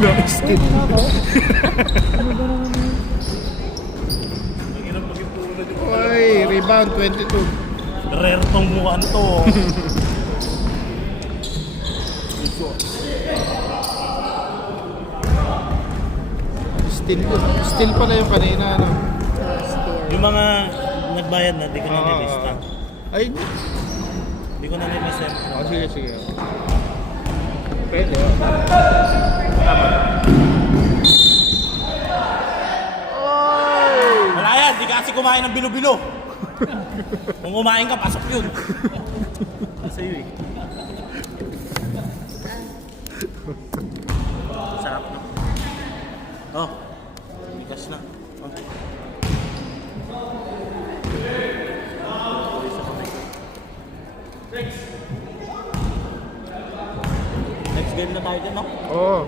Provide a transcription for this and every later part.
Uy, tinakaw. Ano ba naman yun? Uy, rebound 22. Rare tong mukhang to. Still pala yung kanina, ano? Yung mga nagbayad na, di ko na nilista. Ay, Di ko na nilista. sige, sige. Pwede, oh. Tama. Wala yan, di kasi kumain ng bilo-bilo. Kung kumain ka, pasok yun. Nasa iyo eh. Sarap na. Oh, bigas na. Oh. Next game na tayo dyan, no? Oo.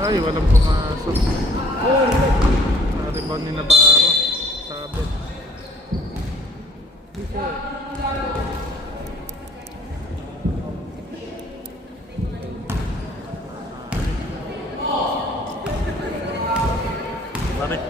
Ay, walang pumasok. Rebound ni Navarro. Sabi. Bakit?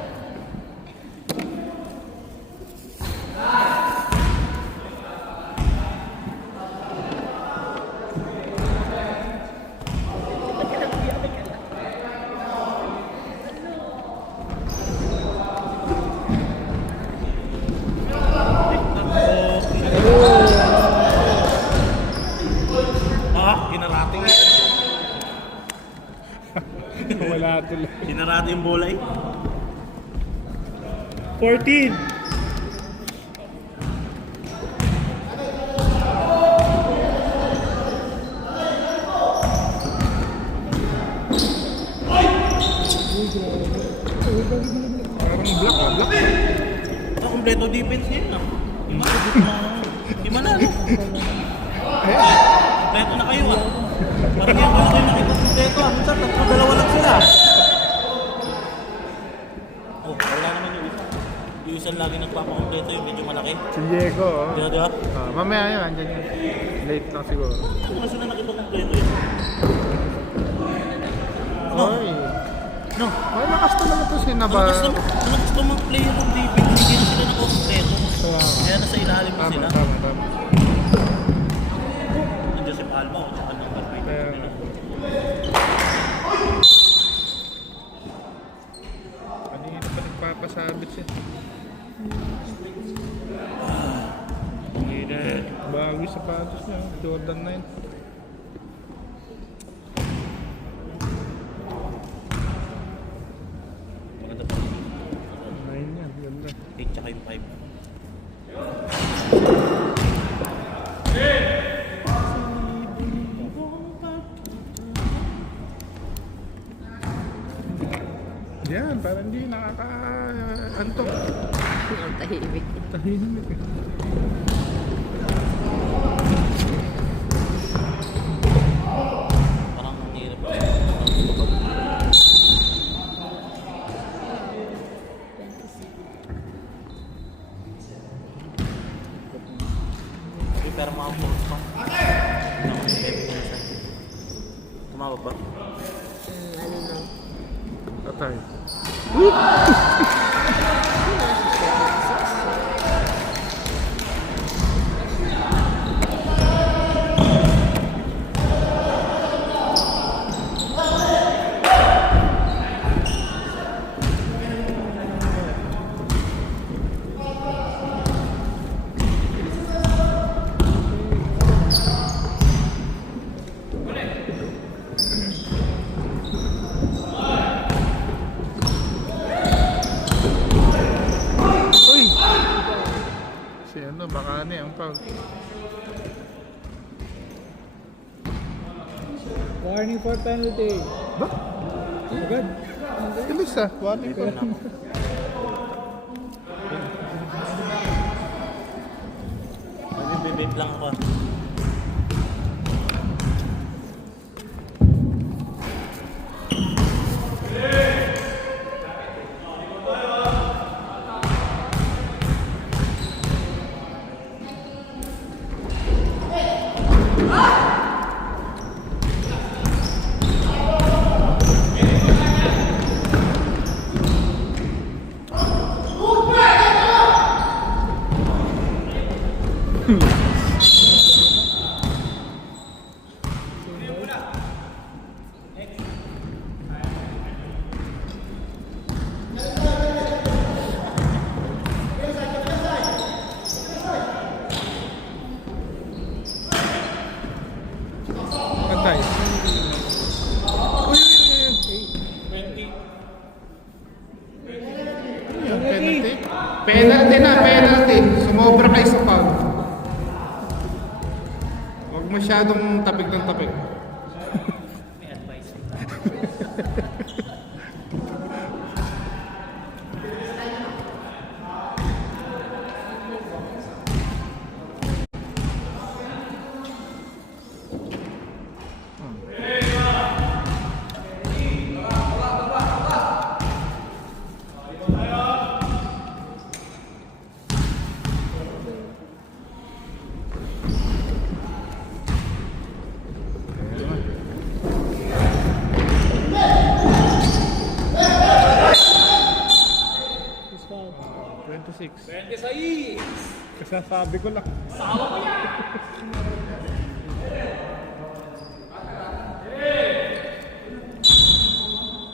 Kinarating eh. Wala tuloy. Kinarating yung bola eh. 14. Parang block, block. Kompleto defense niya yun ah. Di manalo. Kompleto na kayo ah. Parang yan ko na kayo nakita kompleto ah. Minsan tatlo dalawa lang sila. Oh, wala naman yung isa. Yung isa lagi nagpapakompleto yung medyo malaki. Si Diego, oh. Di ba? Mamaya yun, andyan yun. Late lang siguro. Kung na sila nakita kompleto yun. Oy. No. Ay, lakas talaga to si Navarro. Malakas naman player ng DB. Hindi na sila nakakompleto. Kaya nasa ilalim mo sila. Tama. Ang Joseph Alba o tsaka ng Barbie. Kanina pa nagpapasabit siya. Bago yung sapatos niya, Jordan 9. Maganda pa. 9 yan, ganda. 8 tsaka yung 5. Yan, parang hindi nakaka-antok. Tahimik. Tahimik eh. Parang ang hirap. Pero mga pulse pa. Tumawag ba? Ano na? Atay. Baka ano ang foul. Warning for penalty. Ba? Agad. Bilis ah. Warning ko. Bibib lang ako. 25. Uy, penalty. Penalty na, penalty. Sumobra kayo sa foul. Huwag masyadong tapig ng tapig. It's foul. 26. Kasasabi ko lang.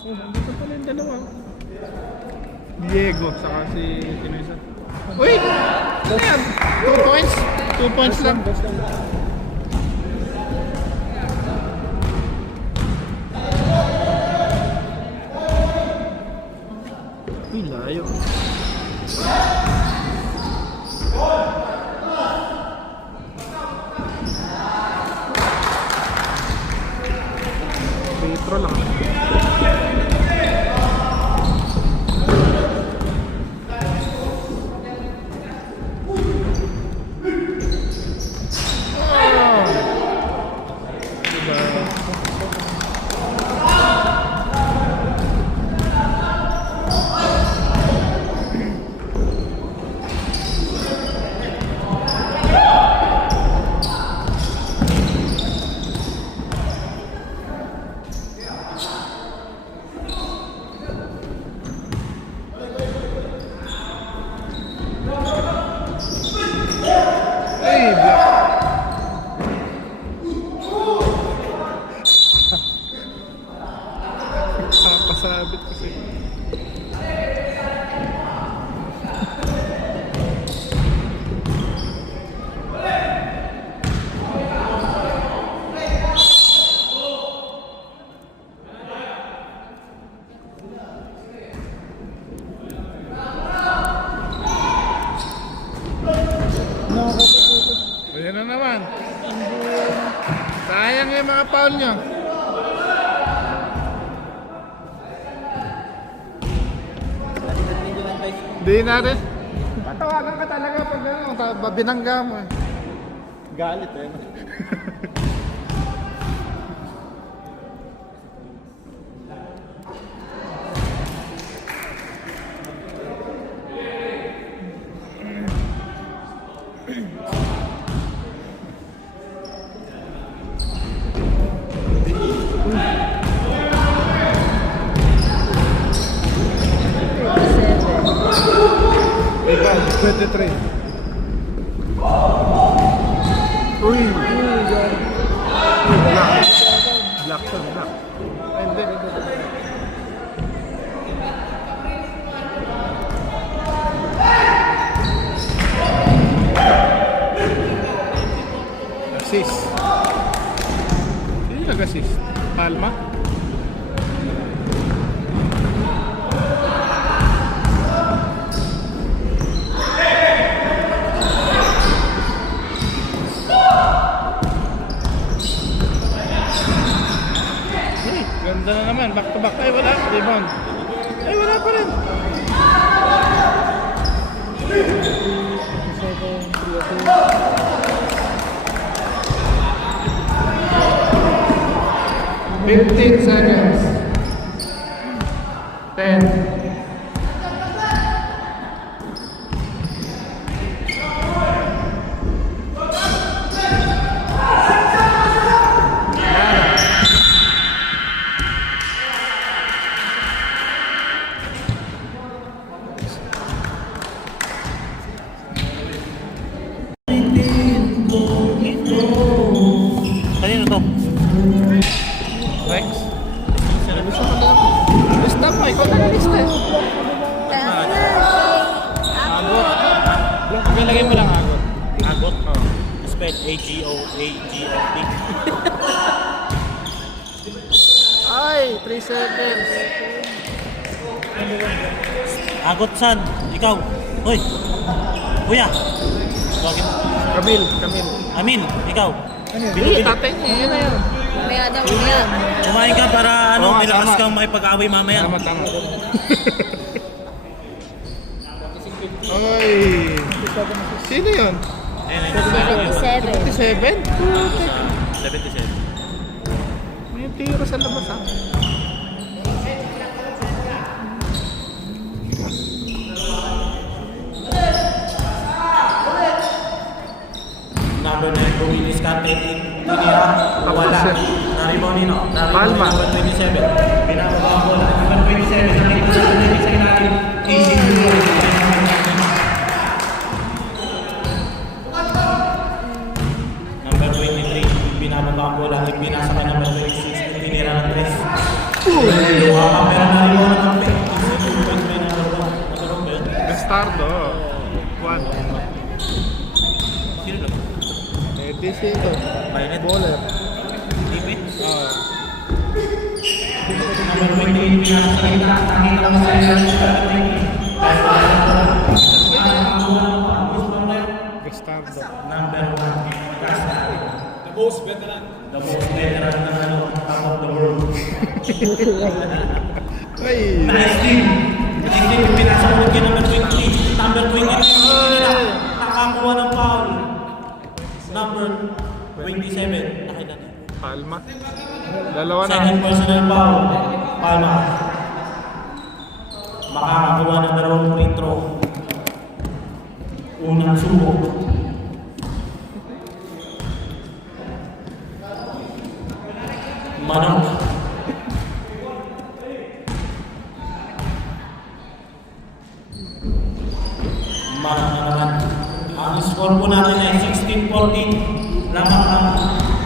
Oh, andito pala yung dalawa. Diego, saka si Tinoisa. Uy! Ano yan? 2 points? 2 points lang. Best lang. Uy, layo. Petro lang. Hey, pasabit kasi. Ayan na naman. Sayang yung mga foul nyo. Hindi natin. Patawagan ka talaga pag ano, binangga mo eh. Galit eh. Rebound, 23. Uy! Black. Black siya, black. Hindi. 'Assist. Sino nag-assist? Palma? Ganda na naman, back to back. Ay, wala. Rebound. Ay, wala pa rin. 15 seconds. 10. Kanino to? Rex? Gusto ko lang. Lista mo, ikaw na lista eh. Agot. Lagay mo lang agot. Agot? Spell A-G-O-A-G-O-T. Ay, 3 seconds. Agot San, ikaw. Hoy. Kuya. Tawagin mo. Camille. Amin, ikaw. Hindi, Bilo-bilo. tatay niya. Yan na yun. Mamaya daw, mamaya. Kumain ka para Oo nga, may lakas tama. kang makipag-away mamaya. Tama. Ay. Sino yun? Ayun, 77. 57? 77. May tiro sa labas ha. Number 9, Luis Cante, Tinira, wala. Naribaw nino. Palma. Number 27. Binababa ang bola. Number 27, nakita sa atin sa ilalim. Easy to go. Number 23, binababa ang bola. Pinasa ka number 26, Tinira ng 3. Luha pa, pero naribaw na kampi. Number 1. Gastardo. 1. Sino lang? This ito. Violet. Bowler. Defense. Number 28, pinasa sa kita. Nakita mo sa Gastardo. Number 1, Cascari. The most veteran ng top of the world. Ay. Nice team. Nice team. Pinasa ulit kay number 20. Number 20. Nakakuha ng foul. Number 27. Nakita niyo. Palma. Dalawa na. Second personal foul. Palma. Makakakuha ng 2 free throw. Unang subok. Manok. Manok na naman. Ang score po natin ay 16-14. Lamang ang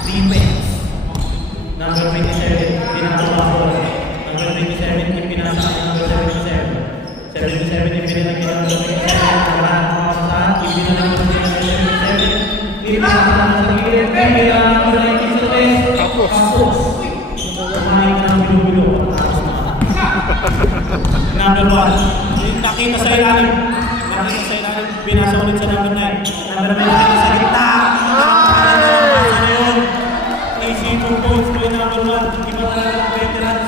defense. Number 27, pinakawa ko. Number 27, ipinasa ng number 77. 77, ipinasa ng number 27. Wala ang pamasahan, ipinasa ng number 77. Ipinasa ng number 77. Ipinasa ng number 97. Tapos. Kumain ka ng bilo-bilo. Number 1, nakita sa ilalim. Nakita sa ilalim, pinasa ulit sa number 9. Number 9, sa gitna. Ano yun? Easy 2 points to number 1. Iba talaga ang veterans.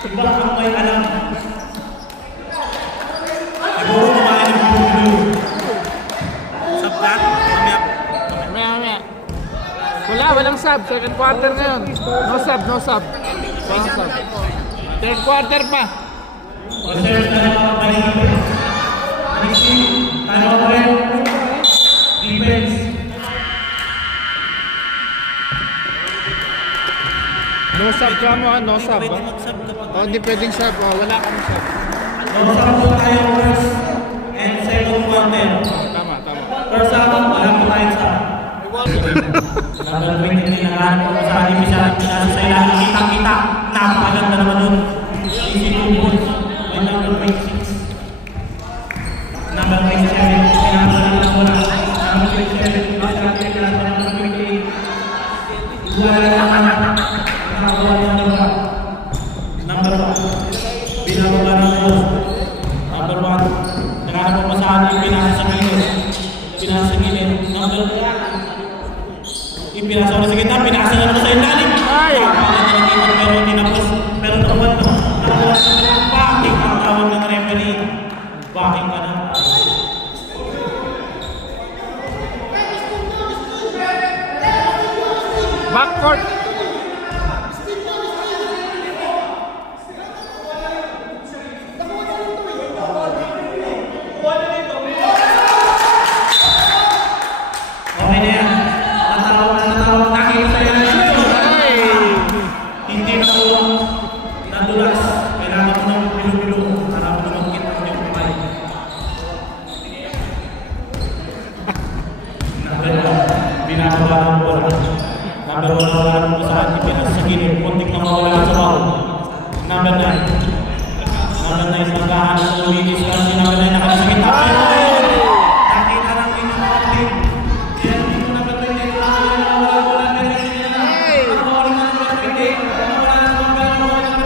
Iba ang may alam. Siguro kumain ng bilo-bilo. Sabtat, Mamaya. Walang sub. Second quarter na yun. No sub. Walang sub. Third quarter pa. reserve na lang ang paligid. Anising, tanong rin. Defense. No sub ka mo ha. No sub Pwede ha. mag-sub kapag Oh, hindi pwedeng sub. Oh, wala kami sub. no-sub po tayo first and second quarter. Tama. First half, wala po tayong sub. Number 23 na lahat po sa ating isa sa ilalim. Kita-kita. Napakaganda naman nun. Easy 2 points. May number 26. Number 27. Pinapalala na po na. Number 27. Number 28. Buhay na naman. Nakakuha ng number 1. Number 1. Binababa ng post. Number 1. Nakakuha po sa ating pinasa sa gilid. Pinasa sa gilid. Number 1. Ipinasa ko na sa gitna, pinasa na naman sa ilalim. Ay! Napakaganda pero tinapos. Pero nakuha na. Nakuha na. Backing ang tawag ng referee. Backing ka na. Backcourt. Okay na yan. Natawag. Nakita sa ilalim. Ay! Hindi na po nadulas. Kailangan mo ng bilo-bilo para mo lumangkit ang iyong kamay. Number 1, binababa ng bola. Number 1, wala ng bola sa atin. Pinasa sa gilid. Kunting na mawala sa bawal. Number 9. Number 9, magkahanap sa Luis. Kasi number 9 nakalisagit na. Nakita lang din yung mga team. Yan dito number 28. Wala bola. Meron din yan. Nakawala ng number 28. Wala ng number 1.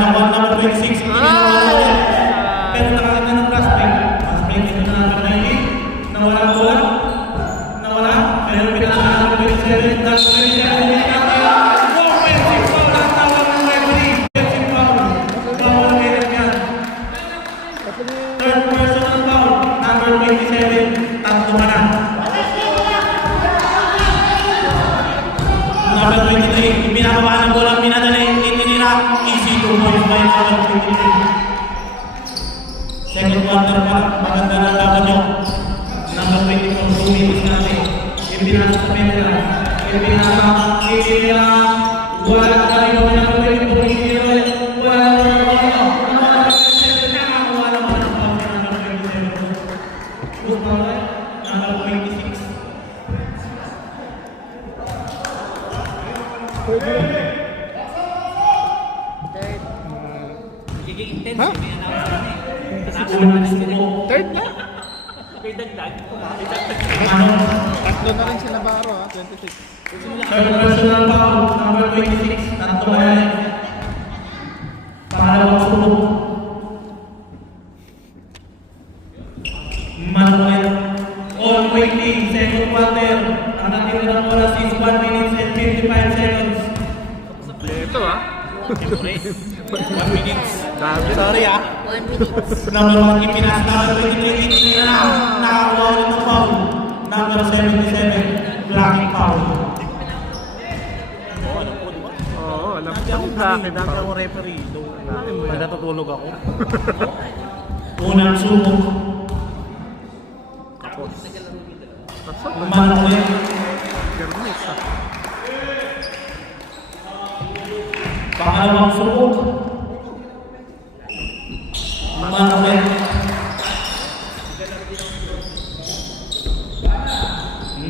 nakuha number 26. Pero nakakita ng flash break. Flash break ito na number 19. Nawala ang bola. Nawala. Pero pinasa na number 27. Number 27. Offensive foul ang tawag ng referee. Offensive foul. Foul ang meron yan. Third personal foul. Number 27. Tatlo ka na. Number 23. Pinababa ng bola. Pinadala yung itinira. Easy 2 points by number 23. Second quarter pa, maganda na laban nyo. Number 24, sumitis natin. Ipinasa sa Pedra. Ipinasa, itinira. Wala ka rin yung number 24, itinira. Wala ka rin yung number 27. Wala ka rin yung number 27. Who's number? Number 26. Magiging intense Ha? yung i-announce namin eh. Unang sumo. Third na? May dagdag. Tatlo na rin sila Baro ha, 26. Third personal foul, number 26. Tatlo ka yan. Pangalawang sumo. Manuel. All waiting, second quarter. Ang natira ng oras is 1 minutes and 55 seconds. Ito ha. 1 minutes. Sorry ha. 1 minute. Number 1 ipinas, number 23 itinira na. Nakakuha ulit ng foul. Number 77, blocking foul. Oo, alam ko sa akin. Dami akong referee. Pag natutulog ako. Unang sumo. Manuel. Garnis ha. Pangalawang sumo. Manuel.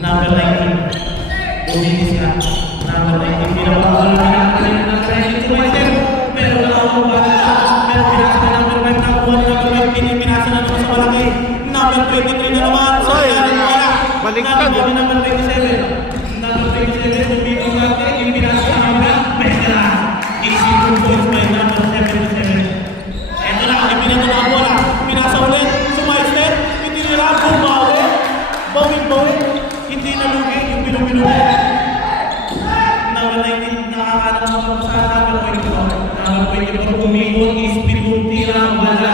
Number 19. Buminis na. Number 19. Pinapawala na number 19. Tumaysip. Pero nakakuha na. Pero pinasa na number 5. Nakakuha na number 5. Pinasa na naman sa malaki. Number 23 na naman. Sa ilalim mo na. Baliktad. Nakakuha na number 27. Number 27. Buminis na. Pinasa na number 5. Easy 2 points by number 77. Ito na. Ipinato na ang bola. Pinasa ulit. Sumaystep. Itinira. Bumawi. Bawi-bawi. Hindi nalugi yung binubinuwi. Number 19, nakakalang mga sa number 24. Number 24, umikot, speed, tira, wala.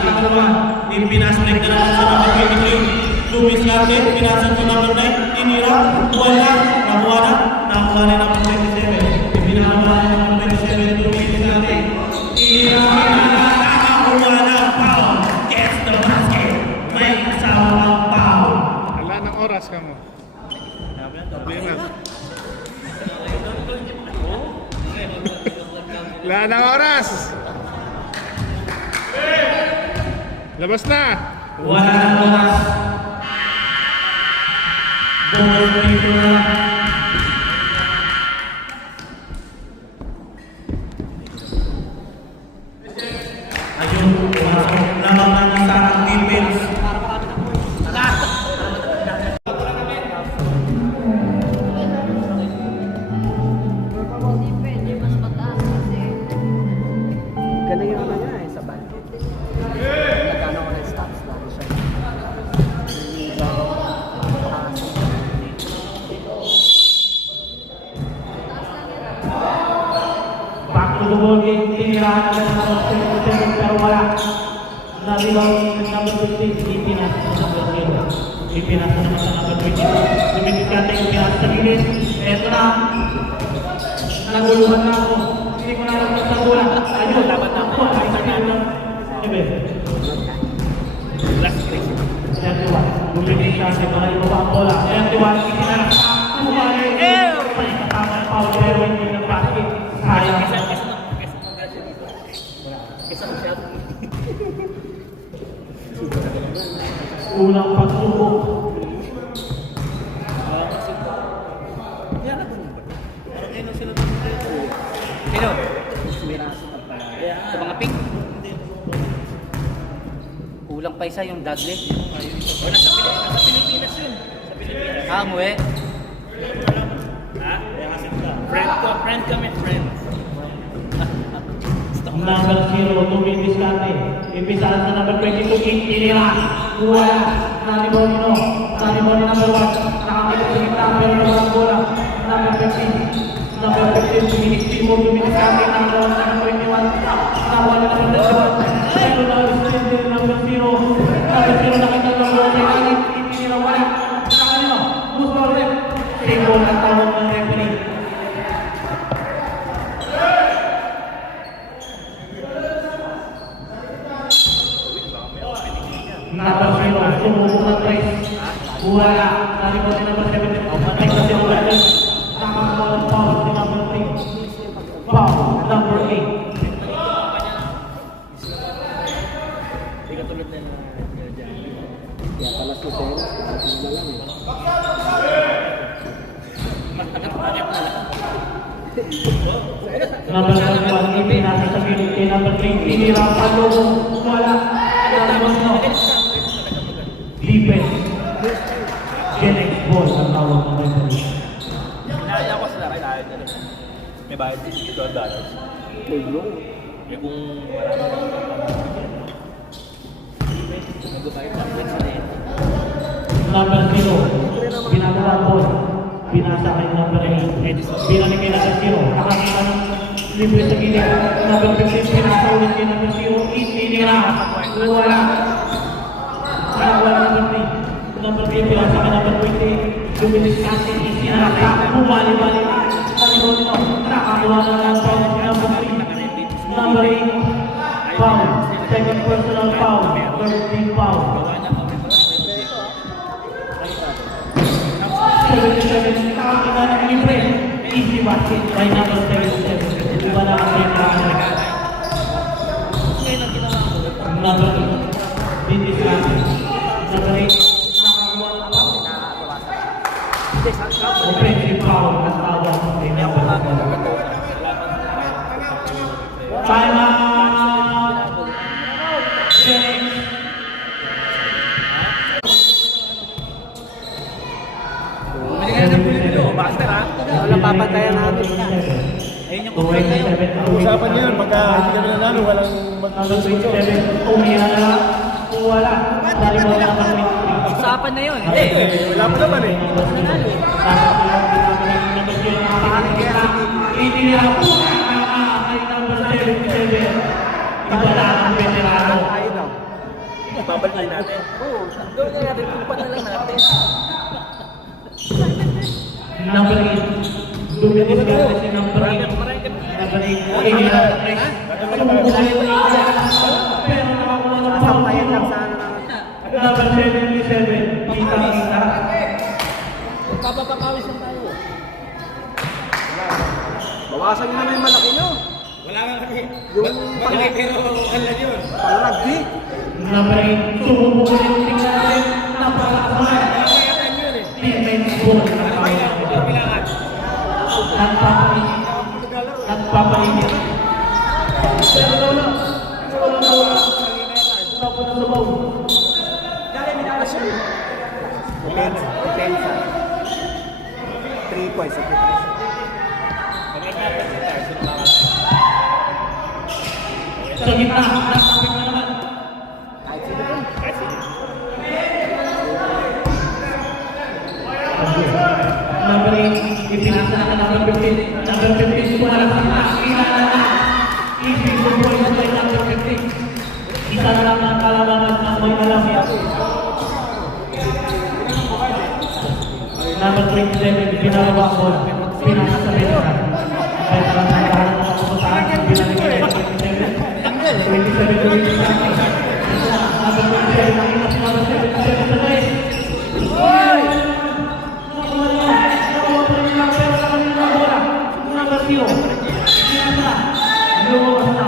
Number 1, ipinasbreak na naman sa number 23. Lumis natin, pinasa ko number 9, tinira, wala, nakuha na number 27. Ipinama na number 27, lumis natin. Tinira, nakakuha na, foul. Gets the basket. May asawa ng foul. Wala ng oras ka mo. Sabi na. Wala ng oras! Labas na! Wala nang oras. Bonus point na. Ayun, pumasok lamang ng isang defense. Depende, mas mataas kasi. Galing yung ano niya eh, sa basket. Nagkano ko ng stats, lalo siya. Back to the ball game, tinirahan na ng number 77 pero wala. Nalibaw ng number 15, ipinas sa number 0. Ipinas na naman sa number 20. Lumitis ka tayo, ipinas sa gilid. Eto na. Naguluhan na ako. Hindi ko na alam sa bola. Ayun, dapat na ako. Ay, sa gilid. Ibe. Last place. 31. Lumitis ka tayo, mga pa ang bola. 31, ipinas. Tumali. May katamang foul pero hindi ng basket. Sayang. Unang pagsubok. Sino? Sa mga pink? Kulang pa isa yung Dudley. Nasa Pilipinas yun. Sa Pilipinas. Ah, muwi. Ha? Friend kami, friend. Number 0, tumitis kate. Impisahan sa number 22, Intinira. Wala. Nani Bonino. Nani Bonino number 1. Nakakita sa gitna, pero walang bola. Number 15. Number 15, tumitis Timur, tumitis kate. Number 1, number 21. Nawala na number 21. Pero number 0. Number 0 nakita ng bola. Intinira wala. Nakanino. Gusto ulit. Timur ang tawag ng referee. Number 0, sumubok ng Trace. Wala. Nalipot si number 7. Matay na si number 8. Nakakawalan foul si number 3. Foul, number 8. Hindi ka tulad na dyan. Kaya pala si Terence, kasi na lang eh. Number 1, ipinasa sa pilit kay number 3. Inirang palo. Wala. Number 1. Defense. Genex ball ang tawag ng referee. Kaya ko sila kaya nila. May bayad din dito ang dollars. Tulong. Eh kung nagbabayad ng pwede na yun. Number 0, ginagawa ball. Binasa kay number 8. Binalik kay number 0. Nakakita ng libre sa gilid. Number 15, binasa ulit kay number 0. Itinira. Wala. Wala number 3. Number 3, binasa kay number 20. Lumilis natin, isinaraka. Bumali-bali. Nalibon mo. Nakakuha na lang foul si number 3. Number 8. Foul. Second personal foul. Third team foul. 77, nakakita ng libre. Easy basket by number 77. Iba na ang reklamo. Number 8, Bindis natin. Number 8, nakakuha ng foul. Offensive foul at tawag kay number 7. Time out! Genex. Master ha? Wala papantayan natin. Ayun yung complaint na yun. Usapan niyo yun, pagka hindi kami nanalo, walang Number 27, umiya na lang. Wala. Dahil mo na kami. Usapan na yun. wala pa naman eh. Itinira po kay number 77. Iba na ang veterano. Babalik natin. Oo. Doon na natin. Tupan na lang natin. Number 8. Luminis ka si number 8. Number 8. Itinira sa Trace. Pero nakakuha ng foul. Number 77. Kita-kita. Papapakawis lang tayo. Bawasan nyo naman yung malaki nyo. Wala nga kami. Yung Malaki pero kailan yun? pang-rugby. Number 8. Sumubok ulit. Tingnan natin. Napakasama. Defense ball. Nagpapainit. Pero wala. Wala na sabaw. Depensa. 3 points. Sa gitna. Nakapit na naman. Number 8, ipinasa na number 15. Number 15, wala lang sa nakakilala na. Easy for points by number 15. Isa na lang ang kalamangan ng may alam yan. Number 27, pinalawa ko. Pinasa sa veteran. Veteran na lahat ng kapupuntahan. Pinalik kay 27. 27 to 27. Number 27, nakita si number 77 sa guys. Hoy! Number 0. Lumabas na.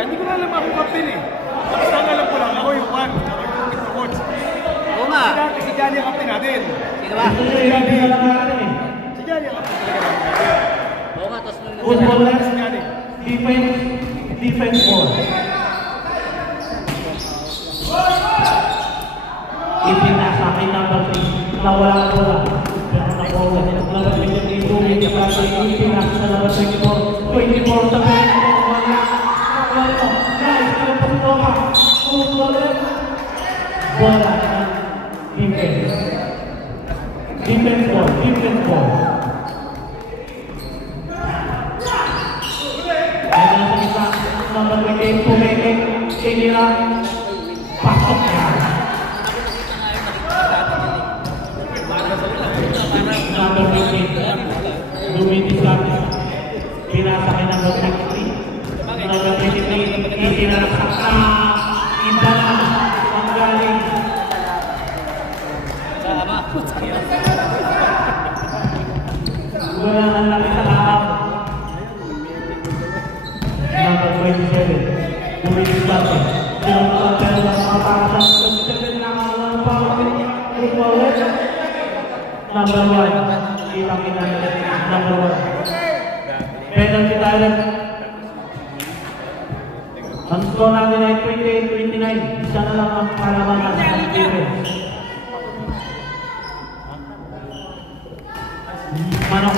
Hindi ko alam ako kapten eh. Basta ang alam ko lang, ako yung one. Ako yung coach. Oo nga. Si Johnny ang kapten natin. Sino ba? Si Johnny ang kapten talaga natin. Oo nga. Tapos nung Football left. Si Johnny. Defense ball. Ipinasa kay number 3. Nawala ko lang. Defense ball. Ayan na sa isa. Number 28, Pumeke. Sinira. Pasok niya. Number 28. Lumitis natin. Pinasa kay number 23. Number 23. Isinara sa iba na. Ang galing. Wala nang laki sa lahat. Number 27. Lumitis natin. Sinunod pero na mga para sa 27 na mga power. Number 1. Kita-kita number 1. Penalty tayo. Ang score natin ay 28-29. Isa na lang ang kalamangan ng defense. Manok.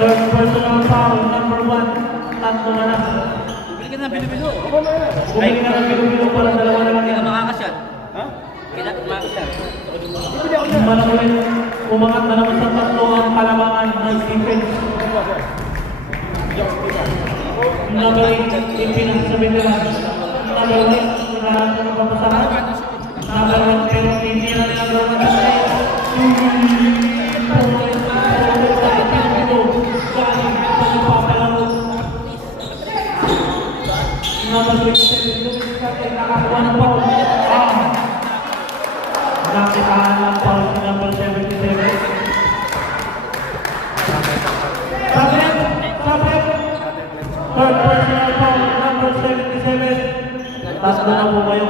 Third personal foul, number 1. Tatlo na lang. Bili ka na bilo-bilo. Bumili ka ng bilo-bilo para dalawa na lang Hindi ka yan. makakasyat. Makakasyat. Manok ulit. Umangat na naman sa tatlo ang kalamangan ng defense. Number 8, ipinang sa veteran. Number 8, lahat na napapasahan. Number 1, pero hindi na number 1 na tayo. Number 27, nakakuha ng foul. Nakitahan ng foul si number 77. Sabit! Third personal foul, number 77. Tatlo na po kayo.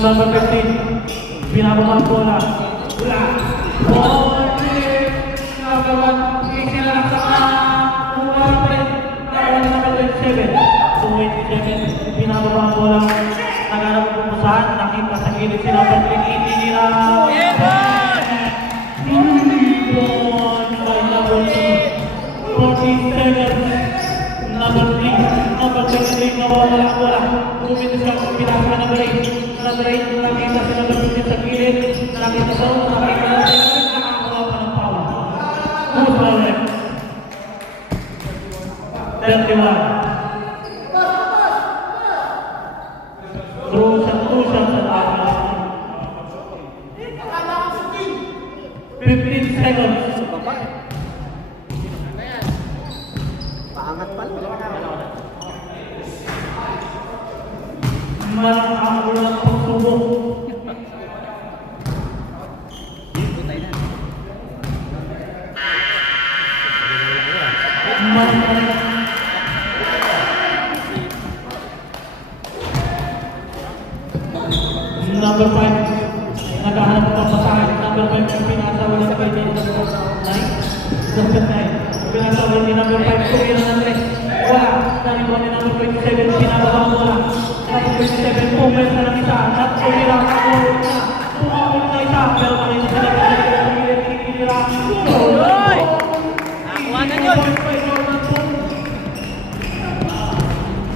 Number 15, pinababang bola. Wala. Ball, number 1, isinalaksak na. Kumara pa rin. Nakuha number 27. 27, pinababang bola. Naghanap po po saan. Nakita sa gilid si number 3. Itinira. Number 3, number 23, nawawala-wala. Bumitis ka kung pinasa number 8. Number 8, nakita sa number 15 sa gilid. Nakita sa roon, nakita na sa gilid. Nakakuha pa ng power. Who's the left? 31. Through shots at Atlas. 15 seconds. Paangat pala. Malang ang ulang pagsubok. Number 5, naghahanap ng pasahan. Number 5, pinasa walang pwede. 9, pinasa walang ni number 5, kumira ng 3. Wala, nalikuha ni number 27, pinababang bola. Number 27, pumirsa ng isa, at kumira ng goal na. Pumamit na isa, pero makita sila kumira. Nakakuha na yun.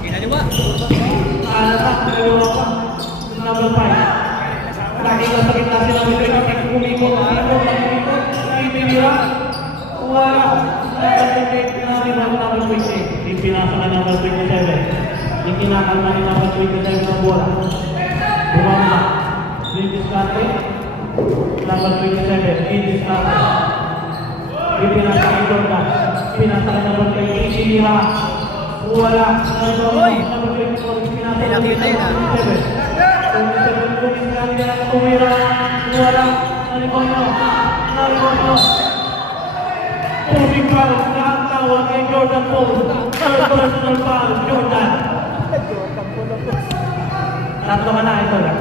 Kinaliwa. Alasak, naliwa pa. Number 5. Nakita sa gitna sila ng Pilipinas, kumikot, itinira. Wala. Number 20. Ipinasa na number 27. Ikinakalma ni number 27 ng bola. Bumama. Didiskarte. Number 27. Didiskarte. Ipinasa kay Jordan. Pinasa kay number 20. Itinira. Wala. Number 24. Ipinasa kay number 27. Kumira, wala, nalikonyo. Moving foul, nakatawag kay Jordan Paul. Third personal foul, Jordan. Tatlo ka na, ito lang.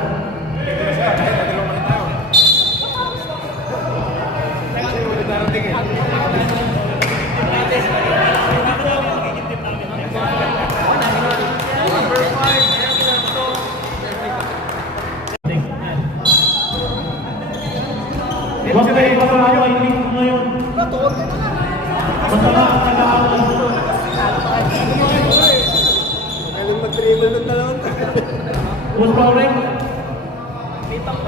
Huwag kayo mag-aaway dito ngayon. Masama ang nag-aaway. Magaling mag-dribble ng dalawang. Who's fouling?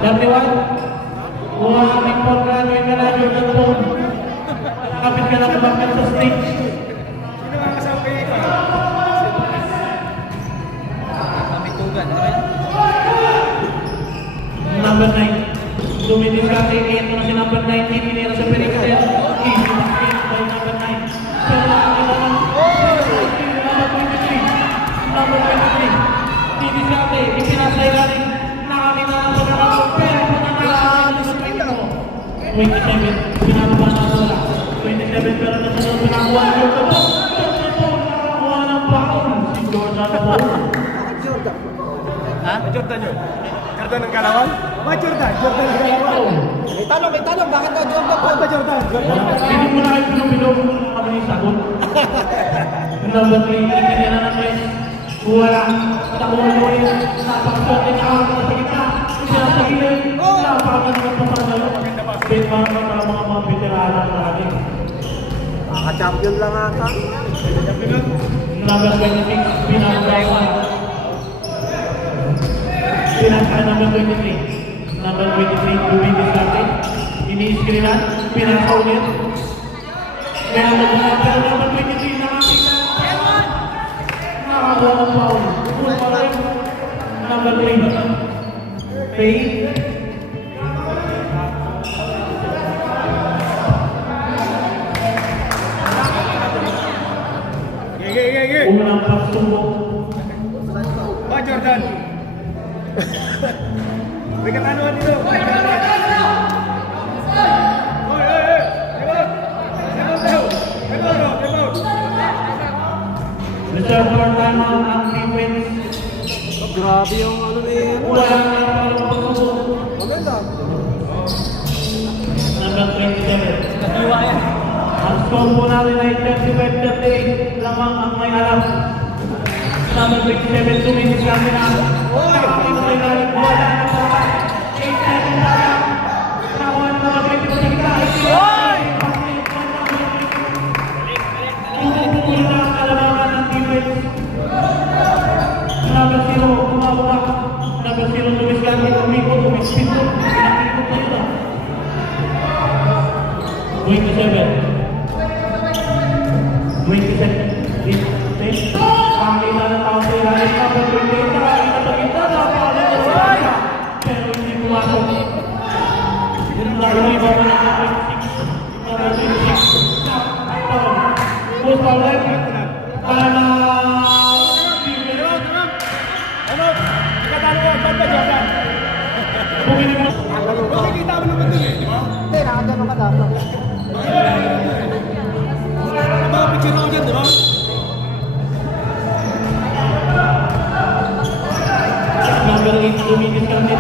31. Kuha kaming pag-graduate ka na, Jordan Paul. Kapit ka na kumakit sa stage. Sino ang kasama kayo ikaw? Kamitugan. Ano yan? Number 9. Luminis ka kay Ito na si number 19. Pinira sa Pericles. Easy by number 9. Pero nakakita ng number 23. Luminis ka kay ipinasa ilalim. Nakakita ng pagkakataon. Pero pananakalis sa ito. 27. Pinababa na wala. 27 pero nasunod pinakuha ng Jordan Paul. Jordan Paul nakakuha ng foul. Si Jordan Paul. Ha? Jordan yun. Jordan ng Galawan? Jordan ng Galawan. May tanong, bakit daw Jordan po? Jordan? Hindi mo na kayo pinumilog mo na kami ng sagot. Number 3, hindi na West. Wala. Takuha mo yun. Napakaswerte niya ako sa gitna. Hindi na sa gilid. Napakaganda pa sa ngayon. Kahit parang mga veterano na natin. Maka-champion lang ata. Number 26, pinagawa. Pinaka number 23. Number 23, Luminis natin. Ini-screenan, pinasa ulit. Kaya pero number 23, nakakita. Nakakuha ng foul. Full pa rin. Number 3. Pay. Gege. Unang pagsubok. Jordan. May katanuan dito. Oy. Reserve for timeout ang defense. Grabe yung ano na yun. Wala na yung pagsubok. Maganda. Number 27. Katiwa yan. Ang score po natin ay 35-38 lamang ang may alam. Number 27, tuminis kami na. Nakakita sa ilalim. Wala na po. 8 seconds na lang. Nakuha na mga 20 sa kita. Pupupuli na ang kalamangan ng defense. Number 0, kumawala. Number 0, tumis kami. Umikot, umispin ko. Pinakikot na yun. 27. 27. Pakita ng tao sa ilalim na pag-28 na kakita sa gitna na pakalit sa sila. Pero hindi pumasok. Lalo iba mo ng 26. Number 26. Post foul line. Para na... Ano? Katanuan, ba't ba Jordan? Bumili mo. Makikita mo naman dun eh, di ba? Hindi, nakagano ka dapat. Ang mga picture ako dyan, di ba? Number 8, luminis kami.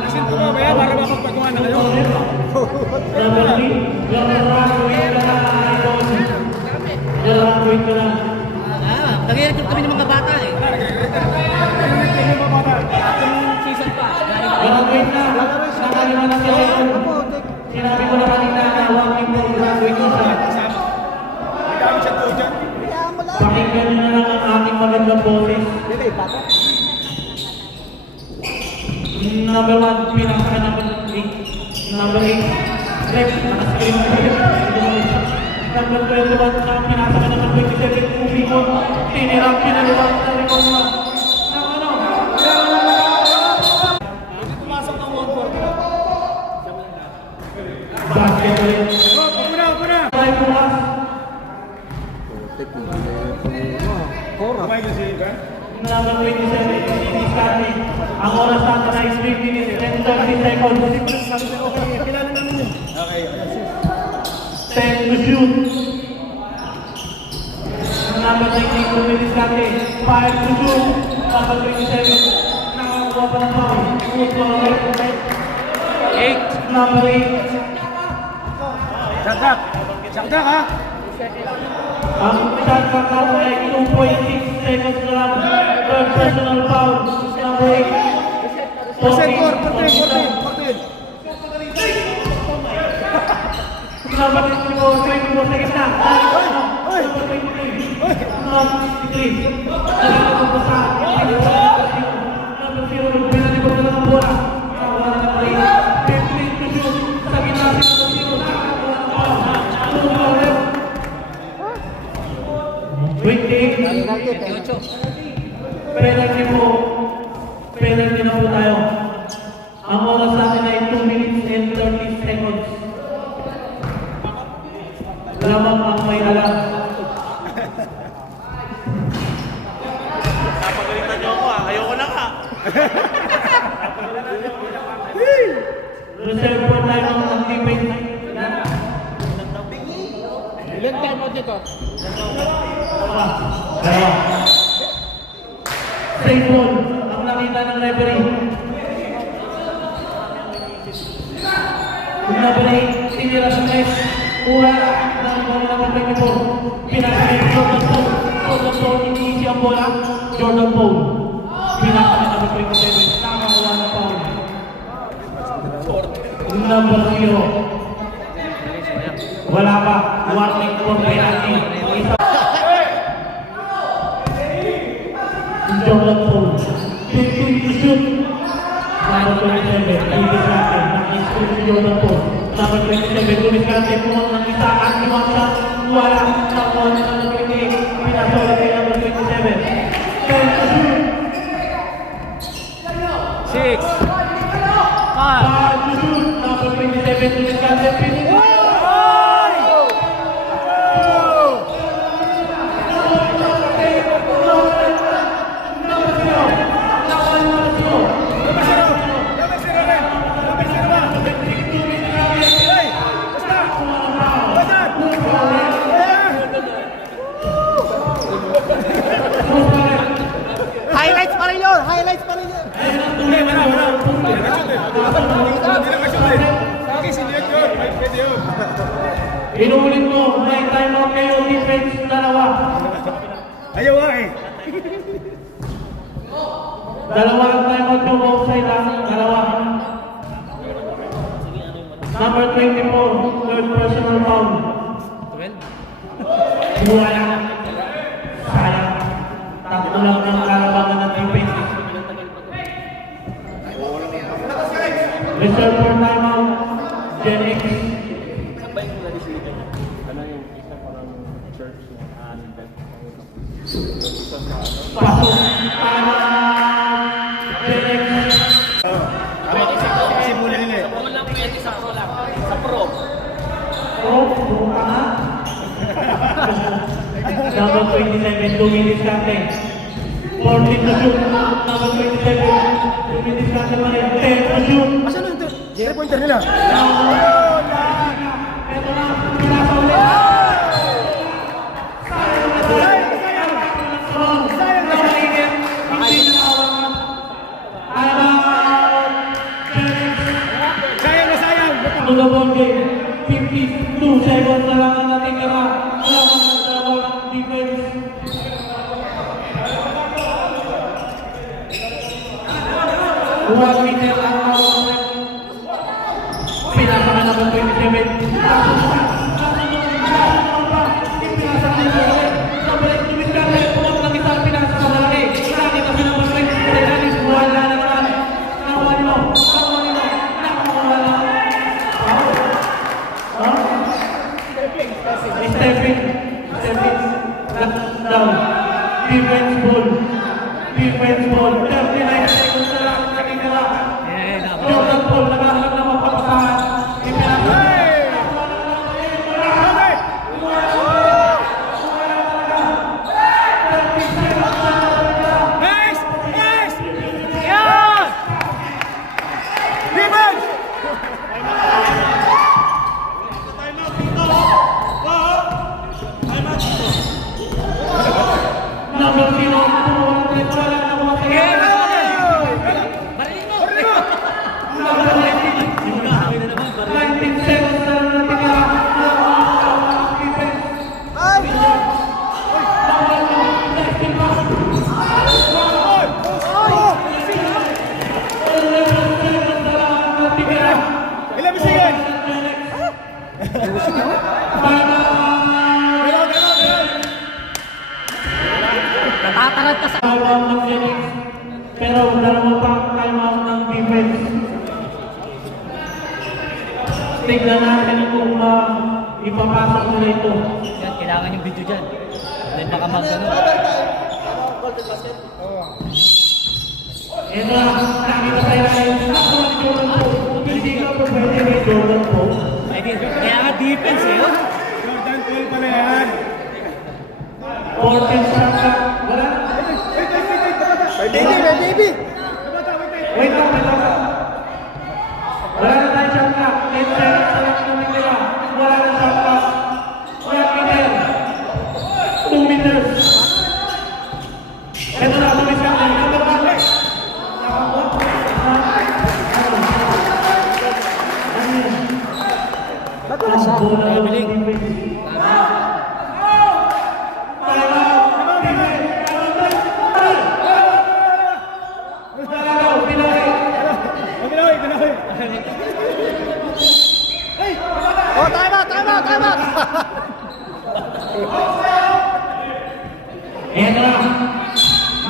Asin ko mamaya para makapagpagawa na kayo. Number 3, Garakuin ka na. Garakuin ka na. Nag-recruit kami ng mga bata eh. Itong season pa. Garakuin na. Nakalima na sila yun. Sinabi ko na kanina na huwag yung garakuin ko sa... May gamit siya doon dyan. Pakinggan nyo na lang ang aking magandang boses. Number 1, pinaka number 8. Number 8, left, naka-screen ko yun. Number 21, na pinasa ka naman 27, umikot. Tinirang pinaluwag sa likod mo. Pumasok ng 140. Basket ulit. Puna! Tayo bukas. Kumain kasi ba? Number 27, Scotty. Ang oras natin ay 3 minutes and 30 seconds. Kilala namin yun. Okay. 10 to shoot. Number 19, Luminis Scotty. 5 to shoot. Number 27, nakakuha pa ng foul. Good for right. 8. Number 8. Sakdak ha? Ang shot clock natin ay 2.6 seconds na lang. Third personal foul. Number 8. 14. Number 24 sa gitna. Number 23. Number 63. Nakakapagpasa. Number 0. Pinatibag na lang ang bola. Reserve for timeout ng defense. Ilan time out dito? Dalawa. Straight ball ang nakita ng referee. Yung number 8, tinira sa net. Kuha ng number 24. Pinasakay Jordan Paul. Jordan Paul, iniisi ang bola. Jordan Paul. Pinasakay ng number 27. Nakakuha ng foul. Yung number 0. Wala pa. Warning for penalty. Jordan Paul. 15 to shoot. Number 27. Luis Cante. Nakiscoot si Jordan Paul. Number 27. Luis Cante. Pumang ng isa. At limang shot. Wala. Nakuha niya ng number 28. Pinasola kay number 27. 10 to shoot. 6. 5 to shoot. Number 27. Luis Cante. Pinili. Highlights pa rin yun! Highlights pa rin yun! Hindi, wala. Hindi nakashoot eh. Sa akin, siniyat yun. Pwede yun. Inuulit mo, may timeout kayo, defense, dalawa. Ayaw nga eh. Dalawa ang timeout yung outside lang, dalawa. Number 24, third personal foul. 12? Wala. Sayang. Tatlo lang ng kalabangan ng defense. Reserve for timeout, Genix. Pasok. Genix. Simula nila eh. Walang pwede sa lang. Sa pro. Oh, buka na. Number 27, 2 minutes natin. 14 to shoot. Number 27, 2 minutes natin pa rin. 10 to shoot. Asan na ito? 3-pointer nila. Ito na, pinasa ulit. Sayang na sayang. To the ball game. 52 seconds na lang ang natitira. Laban ng dalawang defense. One minute ang nawawin. Pinasa ka naman 27. Pinasa ka naman. Sabalik tumit ka rin. Pumap lang isa. Pinasa ka malaki. Sakit kasi naman 27. Wala na naman. Nakuha nyo. Nakuha nyo. Nakuha na. Stepping. Down. Defense ball. 39 seconds na lang ang nakikita. Jordan Paul, naghahanap na mapapasahan. Nice! Nice! Yan! Defense! Number 0, wala na kumakain. Number 19 seconds na lang natitira. Defense. Ilan bisa yan? Natatanad ka sa... Timeout ng Genix. Pero dalawa pa ang timeout ng defense. Tignan natin kung ipapasok nila ito. Yan, kailangan yung video dyan. Then baka mag-ano. Ito na, nakita tayo ngayon. Ako ang Jordan Paul. Hindi ka pa pwede may Jordan Paul. Kaya nga defense eh. Oh. Jordan Paul pala yan. 14 shot shot. Wala. Baby, baby! Wait lang. Wala na tayo shot bola ng defense. Oh, time out! Ayan na lang.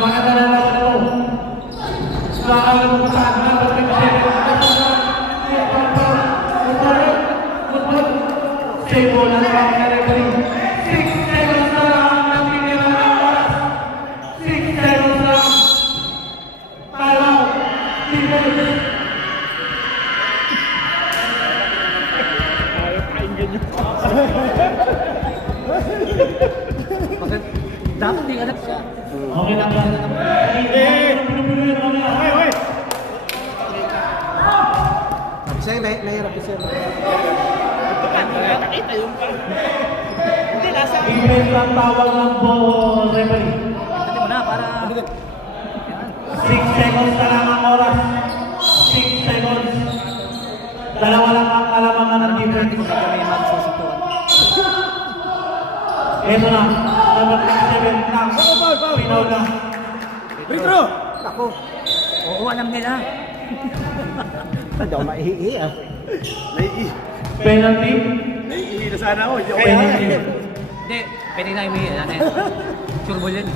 Maganda na lang ito. Sakalang pumasahan na. Save ball na lang ang referee. 6 seconds na lang ang natitira ng oras. 6 seconds na lang. Time out. Defense. Dapat di anak siya. Okay lang yan. Hoy! Siya nahirap siya. Defense ang tawag ng ball referee. Ito mo na para... 6 seconds na lang ang oras. 6 seconds. Dalawa lang ang kalamangan ng defense. May magsusutuan. Ito na. Number 7 lang. Pinaw na. Free throw! Ako. Oo, alam nila. Hindi ako maihi ah. Penalty. Naiihi na sana ako. Hindi ako Penalty. Hindi, pwede na imihin. Ano yan? Sure ball yan.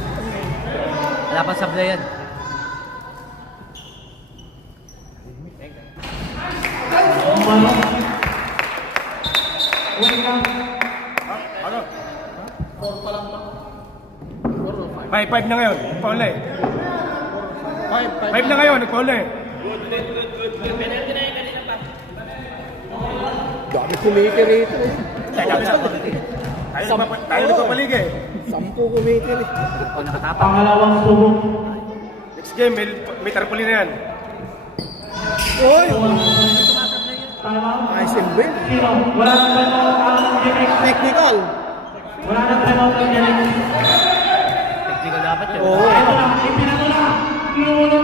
Wala pang sablay yan. Umano. Uwi ka. 5-5 na ngayon. Nagpaula eh. 5 na ngayon. Nagpaula eh. Dami kumiti rito eh. Tayo nagpapalig eh. 10 kumiti eh. O nakatapang. Pangalawang subok. Next game, may tarpaulin na yan. Uy! Tama. Nice and win. Sino? Wala nang timeout ang Jenix. Technical. Wala nang timeout ang Jenix. Technical dapat yun. Oo. Ito na. Ipinano na. Inuunod